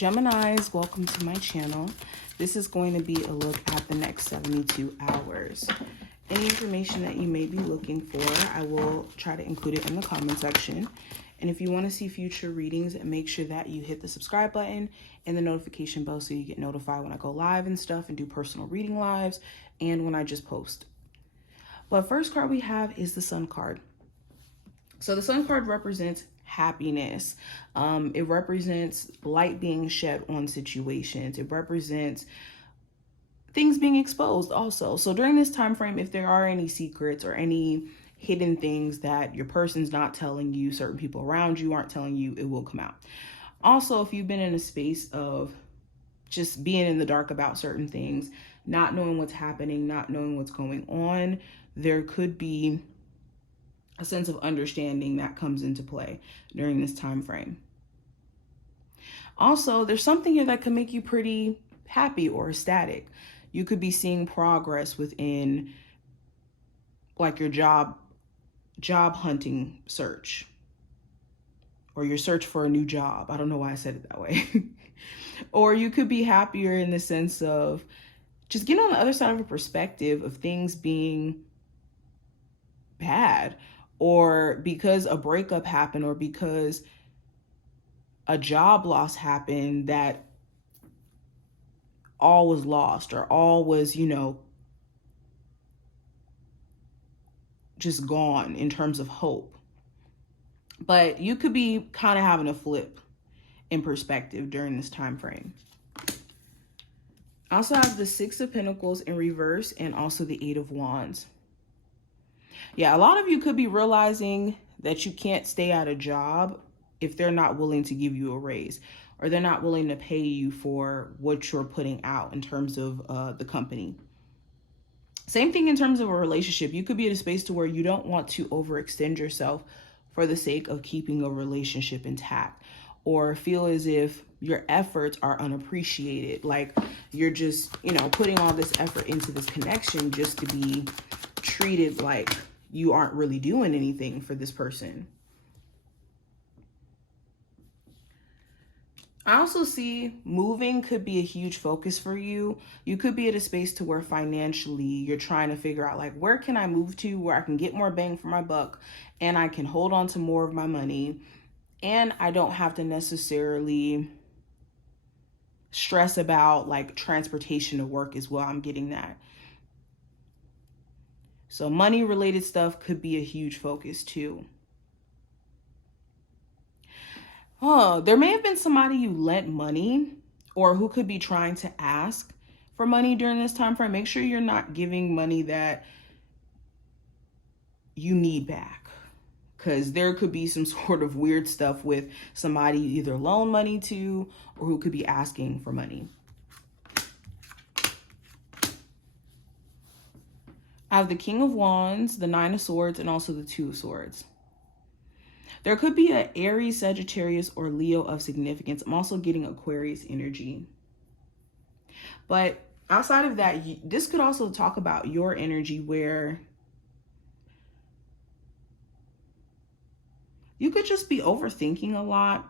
Geminis, welcome to my channel. This is going to be a look at the next 72 hours. Any information that you may be looking for, I will try to include it in the comment section. And if you want to see future readings, make sure that you hit the subscribe button and the notification bell so you get notified when I go live and stuff and do personal reading lives and when I just post. But first card we have is the Sun card. So the Sun card represents happiness. It represents light being shed on situations. It represents things being exposed also. So during this time frame, if there are any secrets or any hidden things that your person's not telling you, certain people around you aren't telling you, it will come out. Also, if you've been in a space of just being in the dark about certain things, not knowing what's happening, not knowing what's going on, there could be a sense of understanding that comes into play during this time frame. Also, there's something here that can make you pretty happy or ecstatic. You could be seeing progress within like your job hunting search or your search for a new job. I don't know why I said it that way. Or you could be happier in the sense of just getting on the other side of a perspective of things being bad, or because a breakup happened, or because a job loss happened, that all was lost or all was, just gone in terms of hope. But you could be kind of having a flip in perspective during this time frame. I also have the Six of Pentacles in reverse and also the Eight of Wands. Yeah, a lot of you could be realizing that you can't stay at a job if they're not willing to give you a raise, or they're not willing to pay you for what you're putting out in terms of the company. Same thing in terms of a relationship. You could be at a space to where you don't want to overextend yourself for the sake of keeping a relationship intact, or feel as if your efforts are unappreciated. Like you're just, putting all this effort into this connection just to be treated like you aren't really doing anything for this person. I also see moving could be a huge focus for you. You could be at a space to where financially you're trying to figure out, like, where can I move to where I can get more bang for my buck and I can hold on to more of my money, and I don't have to necessarily stress about like transportation to work as well. I'm getting that. So money related stuff could be a huge focus too. Oh, there may have been somebody you lent money or who could be trying to ask for money during this time frame. Make sure you're not giving money that you need back, because there could be some sort of weird stuff with somebody you either loan money to or who could be asking for money. I have the King of Wands, the Nine of Swords, and also the Two of Swords. There could be an Aries, Sagittarius, or Leo of significance. I'm also getting Aquarius energy. But outside of that, this could also talk about your energy, where you could just be overthinking a lot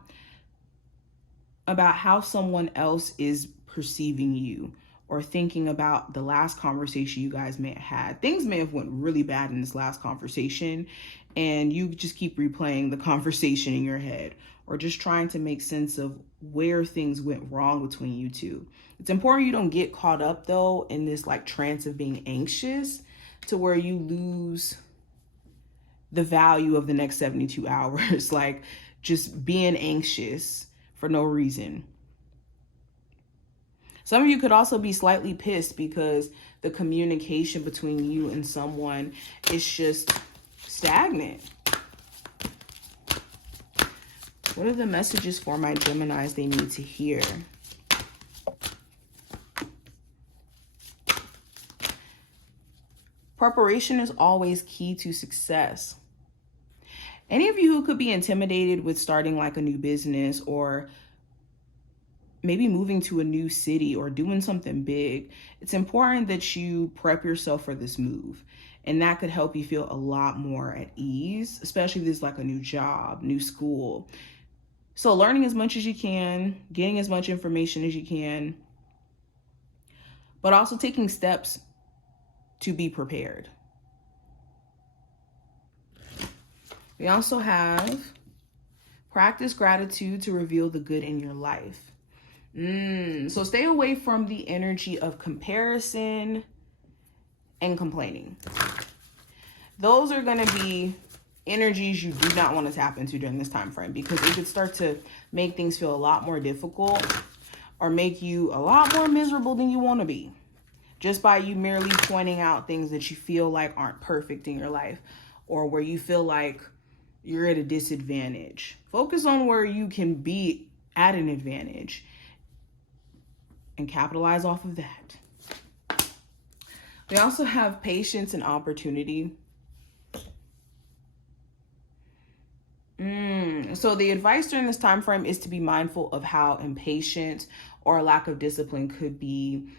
about how someone else is perceiving you, or thinking about the last conversation you guys may have had. Things may have went really bad in this last conversation, and you just keep replaying the conversation in your head, or just trying to make sense of where things went wrong between you two. It's important you don't get caught up though in this like trance of being anxious to where you lose the value of the next 72 hours, like just being anxious for no reason. Some of you could also be slightly pissed because the communication between you and someone is just stagnant. What are the messages for my Geminis they need to hear? Preparation is always key to success. Any of you who could be intimidated with starting like a new business, or maybe moving to a new city or doing something big, it's important that you prep yourself for this move. And that could help you feel a lot more at ease, especially if there's like a new job, new school. So learning as much as you can, getting as much information as you can, but also taking steps to be prepared. We also have practice gratitude to reveal the good in your life. So stay away from the energy of comparison and complaining. Those are going to be energies you do not want to tap into during this time frame, because it could start to make things feel a lot more difficult or make you a lot more miserable than you want to be, just by you merely pointing out things that you feel like aren't perfect in your life, or where you feel like you're at a disadvantage. Focus on where you can be at an advantage and capitalize off of that. We also have patience and opportunity. So the advice during this time frame is to be mindful of how impatient or a lack of discipline could be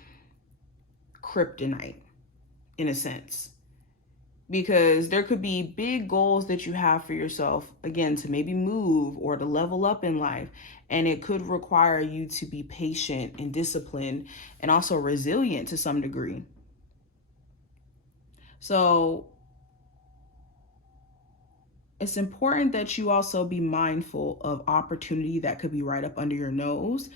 kryptonite in a sense, because there could be big goals that you have for yourself, again, to maybe move or to level up in life, and it could require you to be patient and disciplined and also resilient to some degree. So it's important that you also be mindful of opportunity that could be right up under your nose,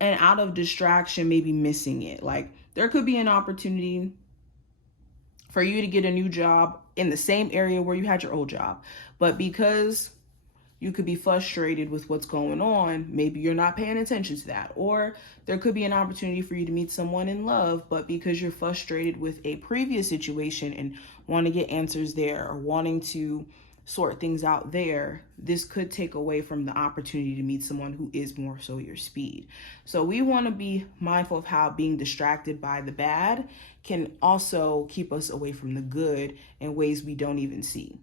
and out of distraction, maybe missing it. Like, there could be an opportunity for you to get a new job in the same area where you had your old job, but because you could be frustrated with what's going on, maybe you're not paying attention to that. Or there could be an opportunity for you to meet someone in love, but because you're frustrated with a previous situation and want to get answers there, or wanting to sort things out there, this could take away from the opportunity to meet someone who is more so your speed. So we want to be mindful of how being distracted by the bad can also keep us away from the good in ways we don't even see.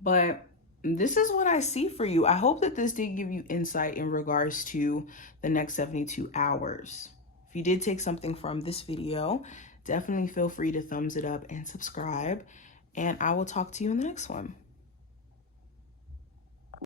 But this is what I see for you. I hope that this did give you insight in regards to the next 72 hours. If you did take something from this video, definitely feel free to thumbs it up and subscribe. And I will talk to you in the next one.